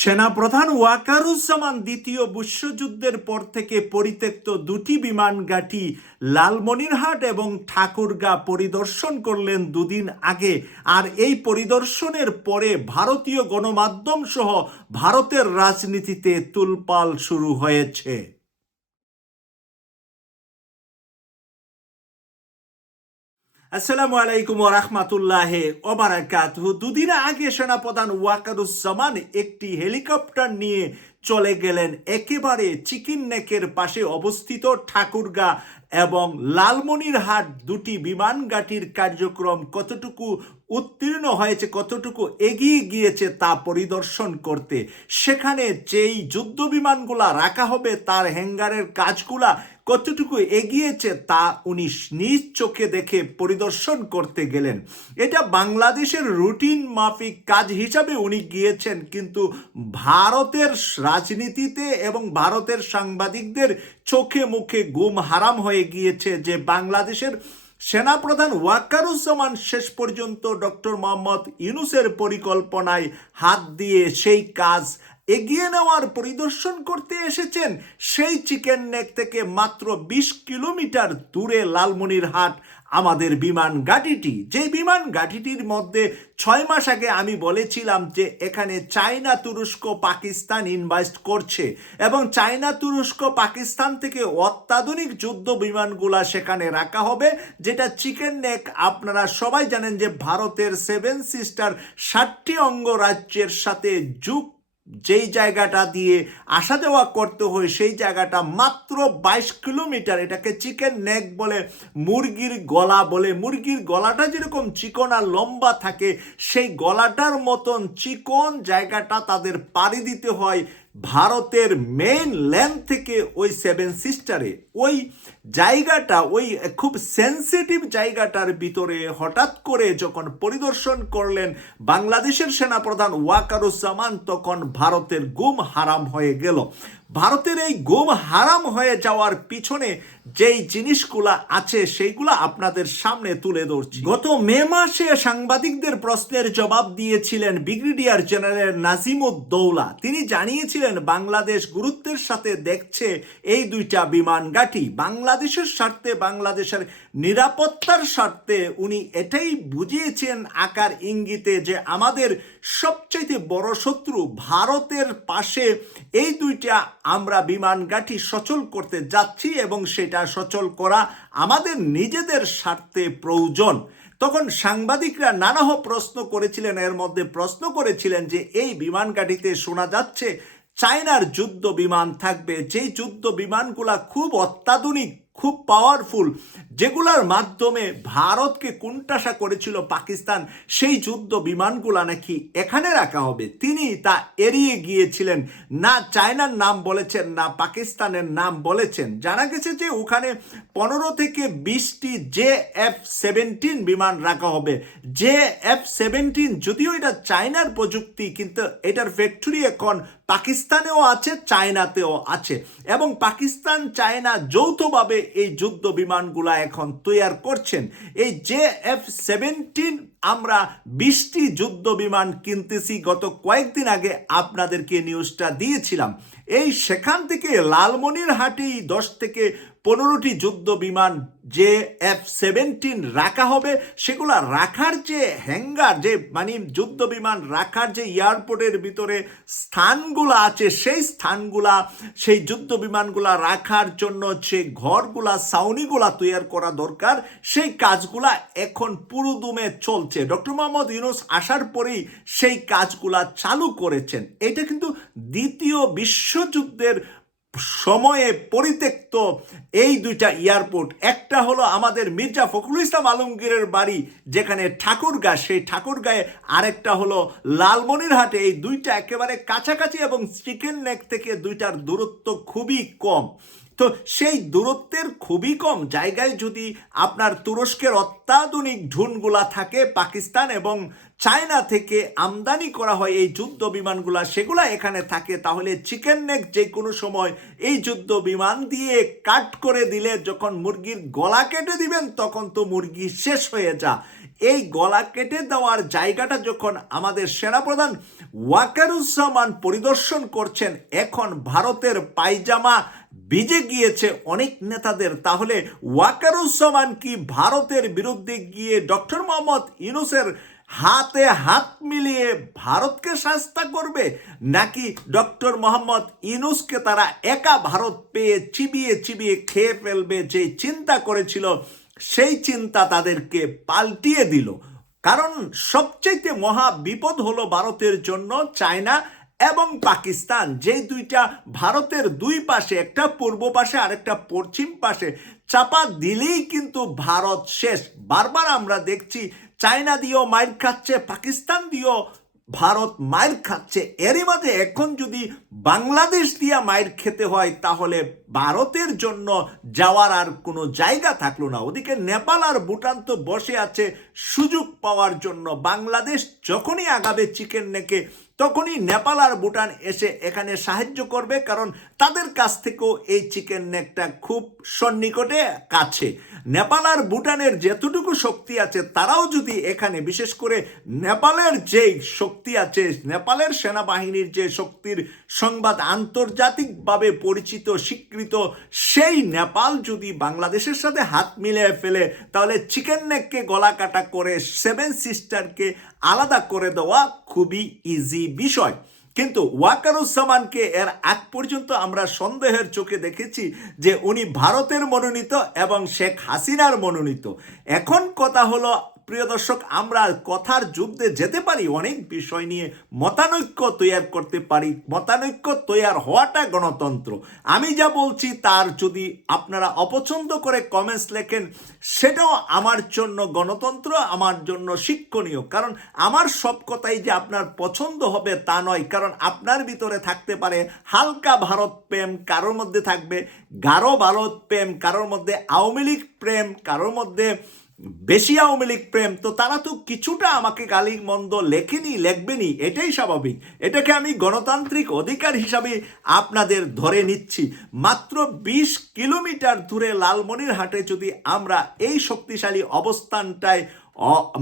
সেনাপ্রধান ওয়াকারুজ্জামান দ্বিতীয় বিশ্বযুদ্ধের পর থেকে পরিত্যক্ত দুটি বিমান লালমনিরহাট এবং ঠাকুরগা পরিদর্শন করলেন দুদিন আগে। আর এই পরিদর্শনের পরে ভারতীয় গণমাধ্যম সহ ভারতের রাজনীতিতে তুলপাল শুরু হয়েছে। আসসালামু আলাইকুম রহমাতুল্লাহ ওবারাকাত দুদিন আগে সেনাপ্রধান ওয়াকারুজ্জামান একটি হেলিকপ্টার নিয়ে চলে গেলেন একেবারে চিকিন নেকের পাশে অবস্থিত ঠাকুরগা এবং লালমনিরহাট দুটি বিমান ঘাটির কার্যক্রম কতটুকু উত্তীর্ণ হয়েছে, কতটুকু এগিয়ে গিয়েছে তা পরিদর্শন করতে। সেখানে যেই যুদ্ধ বিমানগুলা রাখা হবে তার হ্যাঙ্গারের কাজগুলা কতটুকু এগিয়েছে তা উনি নিজ চোখে দেখে পরিদর্শন করতে গেলেন। এটা বাংলাদেশের রুটিন মাফিক কাজ হিসাবে উনি গিয়েছেন, কিন্তু ভারতের রাজনীতিতে এবং ভারতের সাংবাদিকদের চোখে মুখে গুম হারাম হয়ে গিয়েছে যে বাংলাদেশের সেনাপ্রধান ওয়াকারুজ্জামান শেষ পর্যন্ত ডক্টর মোহাম্মদ ইউনুসের পরিকল্পনায় হাত দিয়ে সেই কাজ এগিয়ে নেওয়ার পরিদর্শন করতে এসেছেন সেই চিকেন নেক থেকে মাত্র বিশ কিলোমিটার দূরে লালমনিরহাট আমাদের বিমান ঘাটিটি। যে বিমান ঘাটিটির মধ্যে ছয় মাস আগে আমি বলেছিলাম যে এখানে চায়না তুরস্ক পাকিস্তান ইনভেস্ট করছে এবং চায়না তুরস্ক পাকিস্তান থেকে অত্যাধুনিক যুদ্ধ বিমানগুলা সেখানে রাখা হবে, যেটা চিকেন নেক আপনারা সবাই জানেন যে ভারতের সেভেন সিস্টার ষাটটি অঙ্গরাজ্যের সাথে যুগ যেই জায়গাটা দিয়ে আসা যাওয়া করতে হয়, সেই জায়গাটা মাত্র বাইশ কিলোমিটার। এটাকে চিকেন নেক বলে, মুরগির গলা বলে। মুরগির গলাটা যেরকম চিকন আর লম্বা থাকে, সেই গলাটার মতন চিকন জায়গাটা তাদের পাড়ি দিতে হয়। ভারতের মেন ল্যান্ড থেকে ওই সেভেন সিস্টারে ওই জায়গাটা, ওই খুব সেন্সিটিভ জায়গাটার ভিতরে হঠাৎ করে যখন পরিদর্শন করলেন বাংলাদেশের সেনাপ্রধান ওয়াকারুজ্জামান, তখন ভারতের গুম হারাম হয়ে গেল। ভারতের এই গুম হারাম হয়ে যাওয়ার পিছনে যেই জিনিসগুলা আছে, সেইগুলা আপনাদের সামনে তুলে ধরছি। গত মে মাসে সাংবাদিকদের প্রশ্নের জবাব দিয়েছিলেন ব্রিগেডিয়ার জেনারেল নাজিমুদ্দৌলা তিনি জানিয়েছিলেন, বাংলাদেশ গুরুত্বের সাথে দেখছে এই দুইটা বিমান ঘাঁটি। বাংলাদেশের স্বার্থে, বাংলাদেশের নিরাপত্তার স্বার্থে উনি এটাই বুঝিয়েছেন, আকার ইঙ্গিতে যে আমাদের সবচাইতে বড় শত্রু ভারতের পাশে এই দুইটা আমরা বিমান ঘাঁটি সচল করতে যাচ্ছি এবং সেটা সচল করা আমাদের নিজেদের স্বার্থে প্রয়োজন। তখন সাংবাদিকরা নানাহ প্রশ্ন করেছিলেন, এর মধ্যে প্রশ্ন করেছিলেন যে, এই বিমান শোনা যাচ্ছে চায়নার যুদ্ধ বিমান থাকবে। যেই যুদ্ধ বিমানগুলা খুব অত্যাধুনিক, খুব পাওয়ারফুল যেগুলোর মাধ্যমে ভারতকে কুণ্ঠাসা করেছিল পাকিস্তান, সেই যুদ্ধ বিমানগুলা নাকি এখানে রাখা হবে। তিনি তা এড়িয়ে গিয়েছিলেন। না চায়নার নাম বলেছেন, না পাকিস্তানের নাম বলেছেন। জানা গেছে যে ওখানে পনেরো থেকে বিশটি জে এফ সেভেন্টিন বিমান রাখা হবে। জে এফ সেভেন্টিন যদিও এটা চায়নার প্রযুক্তি, কিন্তু এটার ফ্যাক্টরি এখন পাকিস্তানেও আছে, চায়নাতেও আছে। এবং পাকিস্তান চায়না যৌথভাবে এই যুদ্ধ বিমানগুলা এখন তৈয়ার করছেন। এই জে এফ সেভেন্টিন আমরা বিশটি যুদ্ধ বিমান কিনতেছি, গত কয়েকদিন আগে আপনাদেরকে নিউজটা দিয়েছিলাম। এই সেখান থেকে লালমনির হাটেই দশ থেকে পনেরোটি যুদ্ধ বিমান যে এফ সেভেন্টিন রাখা হবে, সেগুলো রাখার যে হ্যাঙ্গার যে মানে যুদ্ধ বিমান রাখার যে এয়ারপোর্টের ভিতরে স্থানগুলো আছে, সেই স্থানগুলা, সেই যুদ্ধ বিমানগুলা রাখার জন্য যে ঘরগুলা সাউনিগুলা তৈরি করা দরকার, সেই কাজগুলা এখন পুরোদমে চলছে। ডক্টর মোহাম্মদ ইউনুস আসার পরেই সেই কাজগুলা চালু করেছেন। এটা কিন্তু দ্বিতীয় বিশ্বযুদ্ধের সময়ে পরিত্যক্ত এই দুইটা এয়ারপোর্ট। একটা হলো আমাদের মির্জা ফখরুল ইসলাম আলমগীরের বাড়ি, যেখানে ঠাকুরগা, সেই ঠাকুরগায়ে আরেকটা হলো লালমনিরহাটে। এই দুইটা একেবারে কাছাকাছি এবং চিকেন নেক থেকে দুইটার দূরত্ব খুবই কম। তো সেই দূরত্বের খুবই কম জায়গায় যদি আপনার তুরস্কের অত্যাধুনিক ঢুনগুলা থাকে, পাকিস্তান এবং চায়না থেকে আমদানি করা হয় এই যুদ্ধ বিমানগুলা, সেগুলা এখানে থাকে, তাহলে চিকেন নেক যে কোনো সময় এই যুদ্ধ বিমান দিয়ে কাট করে দিলে যখন মুরগির গলা কেটে দিবেন, তখন তো মুরগি শেষ হয়ে যা। এই গলা কেটে দেওয়ার জায়গাটা যখন আমাদের সেনাপ্রধান ওয়াকারুজ্জামান পরিদর্শন করছেন, এখন ভারতের পায়জামা ভিজে গিয়েছে অনেক নেতাদের, তাহলে ওয়াকারুজ্জামান কি ভারতের বিরুদ্ধে গিয়ে ডক্টর মোহাম্মদ ইউনুসের হাতে হাত মিলিয়ে ভারতকে শাস্তা করবে? নাকি ডক্টর মোহাম্মদ ইনুসকে তারা একা ভারত পেয়ে চিবিয়ে চিবিয়ে খেয়ে ফেলবে? যে চিন্তা করেছিল, সেই চিন্তা তাদেরকে পাল্টিয়ে দিল। কারণ সবচেয়ে মহা বিপদ হলো ভারতের জন্য চায়না এবং পাকিস্তান যেই দুইটা ভারতের দুই পাশে, একটা পূর্ব পাশে আরেকটা পশ্চিম পাশে, চাপা দিলেই কিন্তু ভারত শেষ। বারবার আমরা দেখছি চায়না দিয়েও মাইর খাচ্ছে, পাকিস্তান দিয়েও ভারত মায়ের খাচ্ছে। এরই মাঝে এখন যদি বাংলাদেশ দিয়া মায়ের খেতে হয়, তাহলে ভারতের জন্য যাওয়ার আর কোনো জায়গা থাকল না। ওদিকে নেপাল আর ভুটান তো বসে আছে সুযোগ পাওয়ার জন্য। বাংলাদেশ যখনই আগাবে, চিকেন নেকে তখনই নেপাল আর ভুটান এসে এখানে সাহায্য করবে, কারণ তাদের কাছ থেকেও এই চিকেন নেকটা খুব সন্নিকটে কাছে। নেপাল আর ভুটানের যেতটুকু শক্তি আছে, তারাও যদি এখানে বিশেষ করে নেপালের যে শক্তি আছে, নেপালের সেনাবাহিনীর যে শক্তির সংবাদ আন্তর্জাতিকভাবে পরিচিত, স্বীকৃত, সেই নেপাল যদি বাংলাদেশের সাথে হাত মিলিয়ে ফেলে, তাহলে চিকেন নেককে গলা কাটা করে সেভেন সিস্টারকে আলাদা করে দেওয়া খুবই ইজি বিষয়। কিন্তু ওয়াকারুজ্জামানকে এর আগ পর্যন্ত আমরা সন্দেহের চোখে দেখেছি যে উনি ভারতের মনোনীত এবং শেখ হাসিনার মনোনীত। এখন কথা হলো প্রিয় দর্শক, আমরা কথার যুদ্ধে যেতে পারি, অনেক বিষয় নিয়ে মতানৈক্য তৈয়ার করতে পারি। মতানৈক্য তৈয়ার হওয়াটা গণতন্ত্র। আমি যা বলছি তার যদি আপনারা অপছন্দ করে কমেন্টস লেখেন, সেটাও আমার জন্য গণতন্ত্র, আমার জন্য শিক্ষণীয়। কারণ আমার সব কথাই যে আপনার পছন্দ হবে তা নয়। কারণ আপনার ভিতরে থাকতে পারে হালকা ভারত প্রেম, কারোর মধ্যে থাকবে গাঢ় ভারত প্রেম, কারোর মধ্যে আওয়ামী লীগ প্রেম, কারোর মধ্যে বেশি আওয়ামী লীগ প্রেম, তো তারা তো কিছুটা আমাকে গালি মন্দ লেখেনি, লেখবেনি, এটাই স্বাভাবিক। এটাকে আমি গণতান্ত্রিক অধিকার হিসাবে আপনাদের ধরে নিচ্ছি। মাত্র বিশ কিলোমিটার দূরে লালমনিরহাটে যদি আমরা এই শক্তিশালী অবস্থানটায়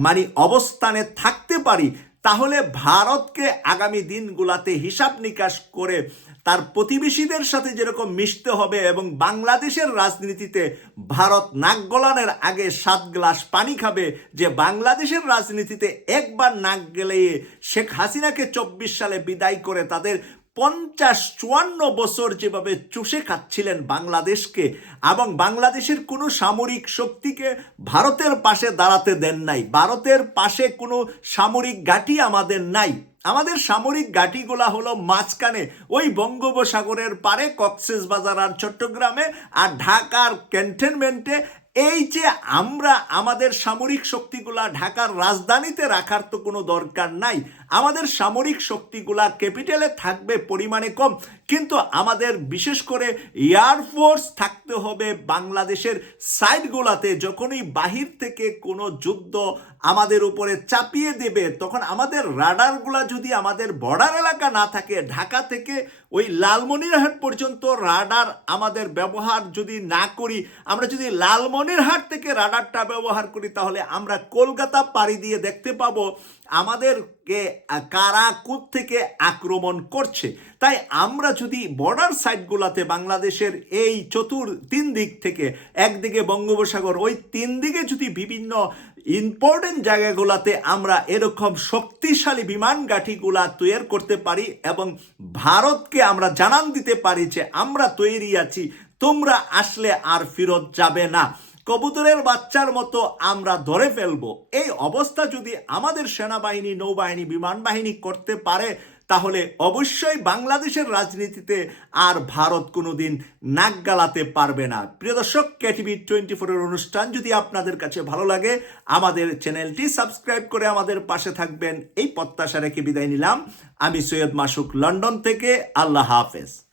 মানে অবস্থানে থাকতে পারি, তাহলে ভারতকে আগামী দিনগুলাতে হিসাব নিকাশ করে তার প্রতিবেশীদের সাথে যেরকম মিশতে হবে এবং বাংলাদেশের রাজনীতিতে ভারত নাক গলানোর আগে সাত গ্লাস পানি খাবে, যে বাংলাদেশের রাজনীতিতে একবার নাক গেলে শেখ হাসিনাকে চব্বিশ সালে বিদায় করে তাদের পঞ্চাশ চুয়ান্ন বছর যেভাবে চুষে খাচ্ছিলেন বাংলাদেশকে এবং বাংলাদেশের কোনো সামরিক শক্তিকে ভারতের পাশে দাঁড়াতে দেন নাই। ভারতের পাশে কোনো সামরিক ঘাঁটি আমাদের নাই। আমাদের সামরিক ঘাঁটিগুলা হলো মাঝখানে ওই বঙ্গোপসাগরের পারে কক্সেস বাজার আর চট্টগ্রামে আর ঢাকার ক্যান্টনমেন্টে। এই যে আমরা আমাদের সামরিক শক্তিগুলা ঢাকার রাজধানীতে রাখার তো কোনো দরকার নাই। আমাদের সামরিক শক্তিগুলা ক্যাপিটালে থাকবে পরিমাণে কম। কিন্তু আমাদের বিশেষ করে এয়ারফোর্স থাকতে হবে বাংলাদেশের সাইডগুলাতে। যখনই বাহির থেকে কোনো যুদ্ধ আমাদের উপরে চাপিয়ে দেবে, তখন আমাদের রাডারগুলা যদি আমাদের বর্ডার এলাকা না থাকে, ঢাকা থেকে ওই লালমনিরহাট পর্যন্ত রাডার আমাদের ব্যবহার যদি না করি, আমরা যদি লালমনিরহাট থেকে রাডারটা ব্যবহার করি, তাহলে আমরা কলকাতা পাড়ি দিয়ে দেখতে পাবো আমাদেরকে কারা কোথ থেকে আক্রমণ করছে। তাই আমরা যদি বর্ডার সাইডগুলোতে বাংলাদেশের এই চতুর তিন দিক থেকে, একদিকে বঙ্গোপসাগর, ওই তিন দিকে যদি বিভিন্ন ইম্পর্টেন্ট জায়গাগুলোতে আমরা এরকম শক্তিশালী বিমান গাঠিগুলা তৈরি করতে পারি এবং ভারতকে আমরা জানান দিতে পারি যে আমরা তৈরি আছি, তোমরা আসলে আর ফেরত যাবে না। কবুতরের বাচ্চার মতো আমরা ধরে ফেলব। এই অবস্থা যদি আমাদের সেনাবাহিনী, নৌবাহিনী, বিমান বাহিনী করতে পারে তাহলে অবশ্যই বাংলাদেশের রাজনীতিতে আর ভারত কোনোদিন নাক গালাতে পারবে না। প্রিয় দর্শক কেটিভি টোয়েন্টি ফোরের অনুষ্ঠান যদি আপনাদের কাছে ভালো লাগে, আমাদের চ্যানেলটি সাবস্ক্রাইব করে আমাদের পাশে থাকবেন। এই প্রত্যাশা রেখে বিদায় নিলাম। আমি সৈয়দ মাসুক, লন্ডন থেকে। আল্লাহ হাফেজ।